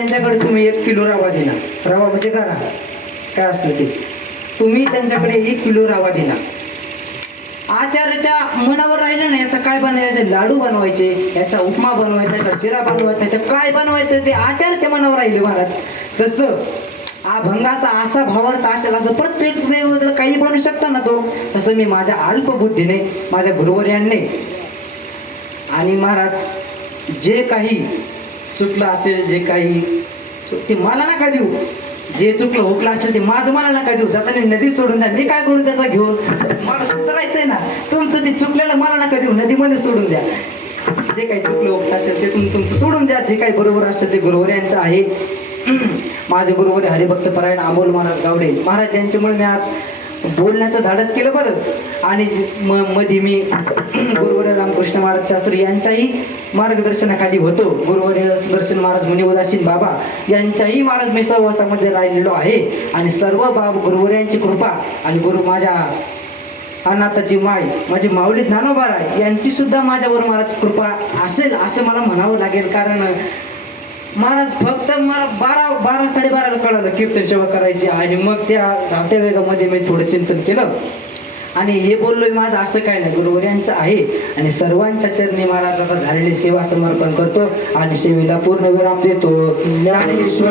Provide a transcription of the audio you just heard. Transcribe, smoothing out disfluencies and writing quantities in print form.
त्यांच्याकडे तुम्ही 1 किलो रवा देणार. रवा म्हणजे गरा काय असलं ते. तुम्ही त्यांच्याकडे 1 किलो रवा देणार. आचार्याच्या मनावर राहिलं ना याचा काय बनवायचं, लाडू बनवायचे, याचा उपमा बनवायचा, याचा शिरा बनवायचा, याचं काय बनवायचं ते आचार्याच्या मनावर राहिलं महाराज. तसं अभंगाचा असा भावार्थ असेल असं प्रत्येक वेगवेगळं काही बनू शकतं ना तो. तसं मी माझ्या अल्पबुद्धीने माझ्या गुरुवर्यांनी आणि महाराज जे काही चुकलं असेल, जे काही ते मला नका देऊ. जे चुकलं हुकलं असेल ते माझं मला नका देऊ. जाताना नदीत सोडून द्या. मी काय करू त्याचा घेऊन, मला सुधारायचंय ना. तुमचं ते चुकलेलं मला नका देऊ, नदीमध्ये सोडून द्या. जे काही चुकलं हुकलं असेल ते तुमचं सोडून द्या. जे काही बरोबर असेल ते गुरुवर्यांचं आहे. माझे गुरुवर हरिभक्त परायण अमोल महाराज गावडे महाराज यांच्यामुळे मी आज बोलण्याचं धाडस केलं बरं. आणि मध्ये मी गुरुवर्य रामकृष्ण महाराज शास्त्री यांच्याही मार्गदर्शनाखाली होतो. गुरुवर्य सुदर्शन महाराज मुनी उदासीन बाबा यांच्याही महाराज मी सहवासामध्ये राहिलेलो आहे. आणि सर्व गुरुवर्यांची कृपा आणि गुरु माझ्या अनाथाची माय माझी माऊली ज्ञानोबाराय यांची सुद्धा माझ्यावर महाराज कृपा असेल असं मला म्हणावं लागेल. कारण महाराज फक्त मला 12-12:30 कळालं कीर्तन सेवा करायची. आणि मग त्या धावत्या वेगामध्ये मी थोडं चिंतन केलं आणि हे बोललोय. माझं असं काय नाही, गुरुवर्यांचं आहे. आणि सर्वांच्या चरणी महाराज आता झालेली सेवा समर्पण करतो आणि सेवेला पूर्ण विराम देतो. ज्ञानेश्वर.